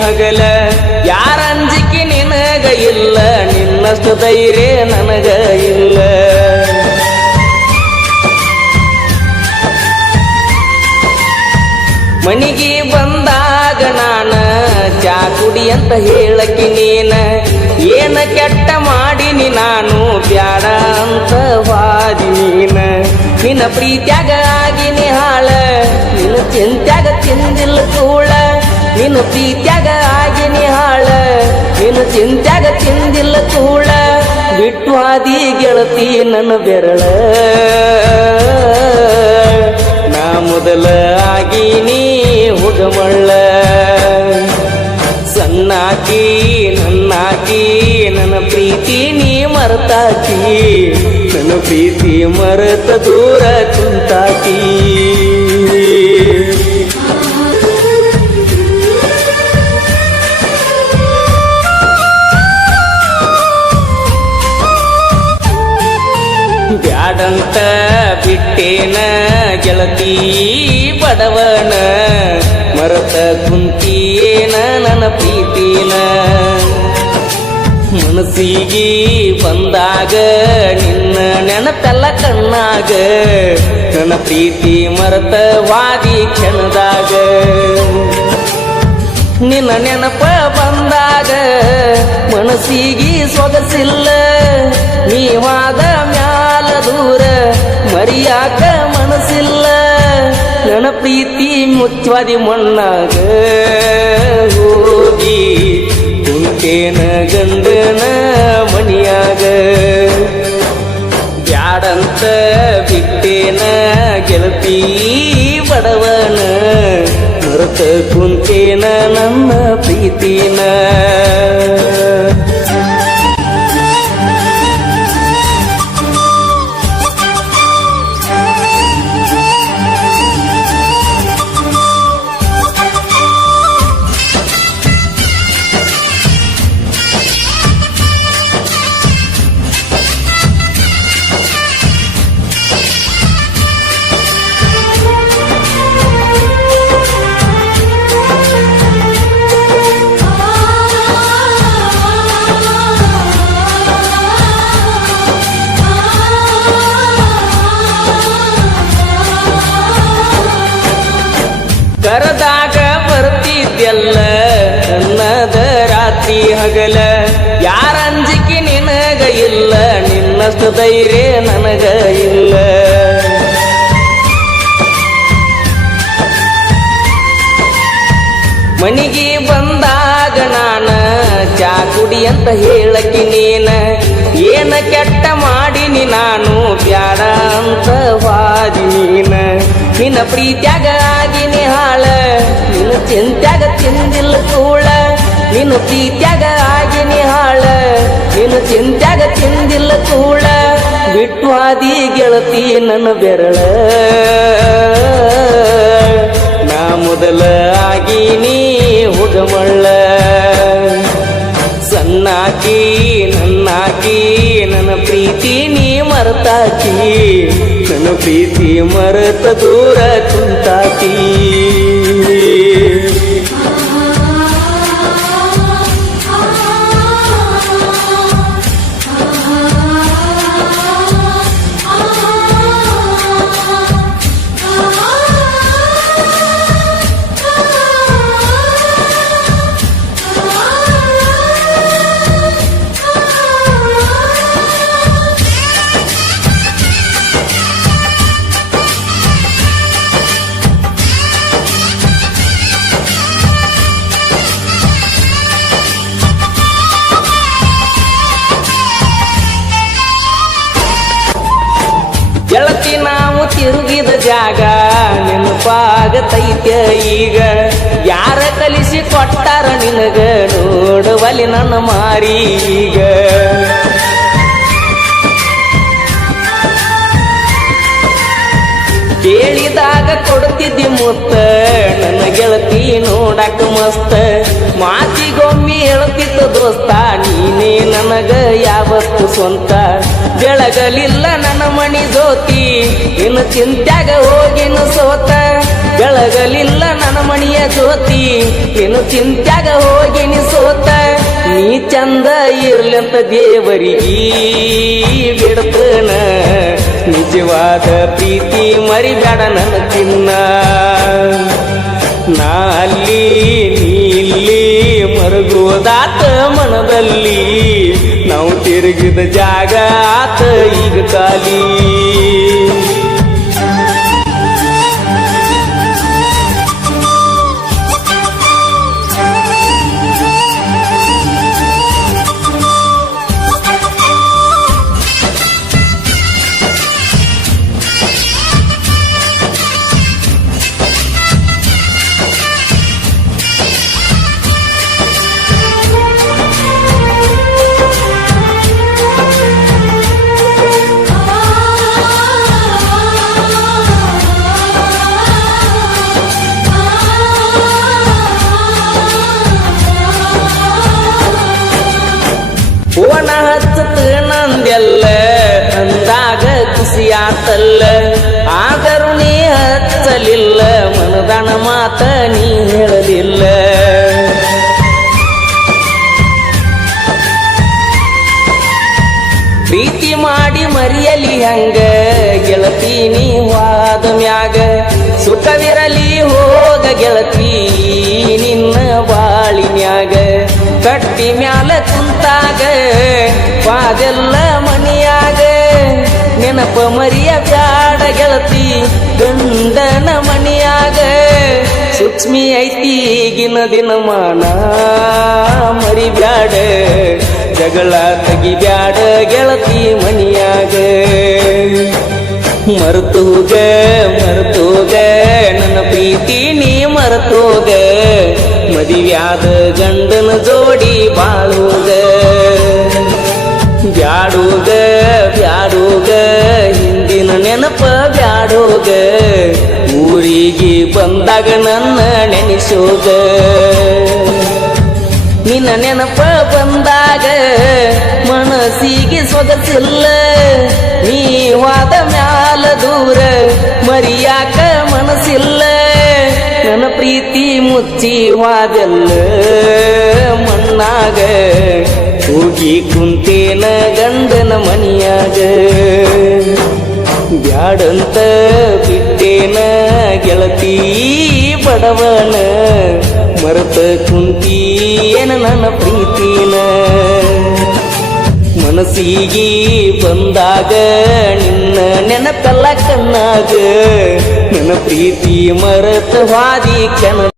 ಹಗಲ ಯಾರ ಅಂಜಿಕೆ ನಿನಗ ಇಲ್ಲ ನಿನ್ನಷ್ಟು ಧೈರ್ಯ ನನಗ ಇಲ್ಲ ಮನಿಗೆ ಬಂದಾಗ ನಾನ ಚಾ ಕುಡಿ ಅಂತ ಹೇಳಕಿ ನೀನ ಏನ ಕೆಟ್ಟ ಮಾಡಿನಿ ನಾನು ಬ್ಯಾಡ ಅಂತ ವಾದಿ ನೀನ ನಿನ್ನ ಪ್ರೀತ್ಯಾಗ ಆಗಿನಿ ಹಾಳ ನಿನ್ನ ಚಿಂತ್ಯಾಗ ತಿಂದಿಲ್ಲ ಕೂಳ ನಿನ್ನ ಪ್ರೀತ್ಯಾಗ ಆಗಿನಿ ಹಾಳ ನಿನ್ನ ಚಿಂತ್ಯಾಗ ತಿಂದಿಲ್ಲ ಕೂಳ ಬಿಟ್ಟು ಹಾದಿ ಗೆಳತಿ ನನ್ನ ಬೆರಳ ನಾ ಮೊದಲ ಆಗೀನಿ ಹುಗಮಳ್ಳ ಸಣ್ಣಾಕಿ ನನ್ನಾಕಿ ನನ್ನ ಪ್ರೀತಿ ನೀ ಮರೆತಾಕಿ ನನ್ನ ಪ್ರೀತಿ ಮರೆತ ದೂರ ಕುಂತಾಕಿ ಬ್ಯಾಡಂತ ಬಿಟ್ಟೇನ ಗೆಳತಿ ಬಡವನ ಮರತ ಕುಂತಿಯೇನ ನನ್ನ ಪ್ರೀತಿನ ಮನಸ್ಸಿಗೆ ಬಂದಾಗ ನಿನ್ನ ನೆನಪೆಲ್ಲ ಕಣ್ಣಾಗ ನನ್ನ ಪ್ರೀತಿ ಮರತ ವಾದಿ ಕ್ಷಣದಾಗ ನಿನ್ನ ನೆನಪ ಬಂದಾಗ ಮನಸ್ಸಿಗೆ ಸೊಗಸಿಲ್ಲ ನೀವಾದ ಮ್ಯಾಲ ದೂರ ಮರಿಯಾಕ ಮನಸ್ಸಿಲ್ಲ ನನ್ನ ಪ್ರೀತಿ ಮುಚ್ಚವಾದಿ ಮಣ್ಣಾಗ ಹೋಗಿ ಕುಂತೇನ ಗಂಡನ ಮನಿಯಾಗ ಬ್ಯಾಡಂತ ಬಿಟ್ಟೇನ ಗೆಳತಿ ಬಡವನ ಮರೆತ ಕುಂತೇನ ನನ್ನ ಪ್ರೀತಿನ ಕರದಾಗ ಬರ್ತಿದ್ಯಲ್ಲ ನನ್ನದ ರಾತ್ರಿ ಹಗಲ ಯಾರ ಅಂಜಿಕೆ ನಿನಗ ಇಲ್ಲ ನಿನ್ನಷ್ಟು ಧೈರ್ಯ ನನಗ ಇಲ್ಲ ಮನಿಗೆ ಬಂದಾಗ ನಾನ ಚಾ ಕುಡಿ ಅಂತ ಹೇಳಕಿ ನೀನ ಏನ ಕೆಟ್ಟ ಮಾಡಿನಿ ನಾನು ಬ್ಯಾಡ ಅಂತ ವಾದಿ ನೀನ ನಿನ್ನ ಪ್ರೀತ್ಯಾಗ ಆಗಿನಿ ಹಾಳ ನಿನ್ನ ಚಿಂತ್ಯಾಗ ತಿಂದಿಲ್ಲ ಕೂಳ ನಿನ್ನ ಪ್ರೀತ್ಯಾಗ ಆಗಿನಿ ಹಾಳ ನಿನ್ನ ಚಿಂತ್ಯಾಗ ತಿಂದಿಲ್ಲ ಕೂಳ ಬಿಟ್ಟು ಹಾದಿ ಗೆಳತಿ ನನ್ನ ಬೆರಳ ನಾ ಮೊದಲ ಆಗೀನಿ ಹುಗಮಳ್ಳ ಸಣ್ಣಾಕಿ ನನ್ನಾಕಿ ನನ್ನ ಪ್ರೀತಿ ನೀ ಮರೆತಾಕಿ ನನ್ನ ಪ್ರೀತಿ ಮರೆತ ದೂರ ಕುಂತಾಕಿ ಗೆಳತಿ ನಾವು ತಿರುಗಿದ ಜಾಗ ನೆನಪಾಗತೈತೆ ಈಗ ಯಾರ ಕಲಿಸಿ ಕೊಟ್ಟಾರ ನಿನಗ ನೋಡುವಲಿ ನನ್ನ ಮಾರಿ ಈಗ ಕೇಳಿದಾಗ ಕೊಡುತ್ತ ಕೊಡ್ತಿದ್ದಿ ಮುತ್ತ ನನ್ನ ಗೆಳತಿ ನೋಡಾಕ ಮಸ್ತ ಮಾತಿಗೊಮ್ಮೆ ಹೇಳ್ತಿತ್ತು ದೋಸ್ತ ನೀನೇ ನನಗ ಯಾವತ್ತು ಸ್ವಂತ ಬೆಳಗಲಿಲ್ಲ ನನ್ನ ಮಣಿ ಜ್ಯೋತಿ ಇನ್ನು ಚಿಂತ್ಯಾಗ ಹೋಗಿನ ಸೋತ ಬೆಳಗಲಿಲ್ಲ ನನ್ನ ಮಣಿಯ ಜ್ಯೋತಿ ಇನ್ನು ಚಿಂತ್ಯಾಗ ಹೋಗಿನಿ ಸೋತ ನೀ ಚಂದ ಇರ್ಲಂತ ದೇವರಿಗೆ ಬಿಡ್ತನ ನಿಜವಾದ ಪ್ರೀತಿ ಮರಿಬೇಡ ನನ್ನ ಚಿನ್ನ ನಾ ಅಲ್ಲಿ ನೀಲ್ಲಿ ಮರುಗುವುದಾತ ಮನದಲ್ಲಿ ನಾವು ತಿರುಗಿದ ಜಾಗ ಆತ ಈಗ ಖಾಲಿ ಫೋನ ಹಚ್ಚತ ನಂದೆಲ್ಲ ಅಂದಾಗ ಖುಷಿಯಾತಲ್ಲ ಆದರೂ ನೀ ಹಚ್ಚಲಿಲ್ಲ ಮನದಾನ ಮಾತ ನೀ ಹೇಳಲಿಲ್ಲ ಪ್ರೀತಿ ಮಾಡಿ ಮರಿಯಲಿ ಹಂಗ ಗೆಳತಿ ನೀ ವಾದ ಮ್ಯಾಗ ಸುಖವಿರಲಿ ಹೋಗ ಗೆಳತಿ ನಿನ್ನ ಬಾಳಿನ್ಯಾಗ ಕಟ್ಟಿ ಮ್ಯಾಲ ಕುಂತಾಗ ವಾದೆಲ್ಲ ಮನಿಯಾಗ ನೆನಪ ಮರಿಯ ಬ್ಯಾಡ ಗೆಳತಿ ಗಂಡನ ಮನಿಯಾಗ ಸೂಕ್ಷ್ಮಿ ಐತಿ ಈಗಿನ ದಿನಮಾನ ಮರಿಬ್ಯಾಡ ಜಗಳ ತೆಗಿಬ್ಯಾಡ ಗೆಳತಿ ಮನಿಯಾಗ ಮರ್ತೋಗ ನನ್ನ ಪ್ರೀತಿ ನೀ ಮರ್ತೋಗ ಮದಿವ್ಯಾದ ಗಂಡನ ಜೋಡಿ ಬಾಳೋಗ ಬ್ಯಾಡೋಗ ಹಿಂದಿನ ನೆನಪ ಬ್ಯಾಡೋಗ ಊರಿಗೆ ಬಂದಾಗ ನನ್ನ ನೆನೆಸೋಗ ನಿನ್ನ ನೆನಪ ಬಂದಾಗ ಮನಸ್ಸಿಗೆ ಸೊಗಸಿಲ್ಲ ನೀವಾದ ಮ್ಯಾಲ ದೂರ ಮರಿಯಾಕ ಮನಸ್ಸಿಲ್ಲ ನನ್ನ ಪ್ರೀತಿ ಮುಚ್ಚಿ ವಾದೆಲ್ಲ ಮಣ್ಣಾಗ ಹೋಗಿ ಕುಂತೇನ ಗಂಡನ ಮನಿಯಾಗ ಬ್ಯಾಡಂತ ಬಿಟ್ಟೇನ ಗೆಳತಿ ಬಡವನ ಮರೆತ ಕುಂತೀಯನ ನನ್ನ ಪ್ರೀತಿನ ಮನಸ್ಸಿಗೆ ಬಂದಾಗ ನಿನ್ನ ನೆನಪೆಲ್ಲ ಕಣ್ಣಾಗ ನನ್ನ ಪ್ರೀತಿ ಮರೆತ ವಾದಿ ಕೆನ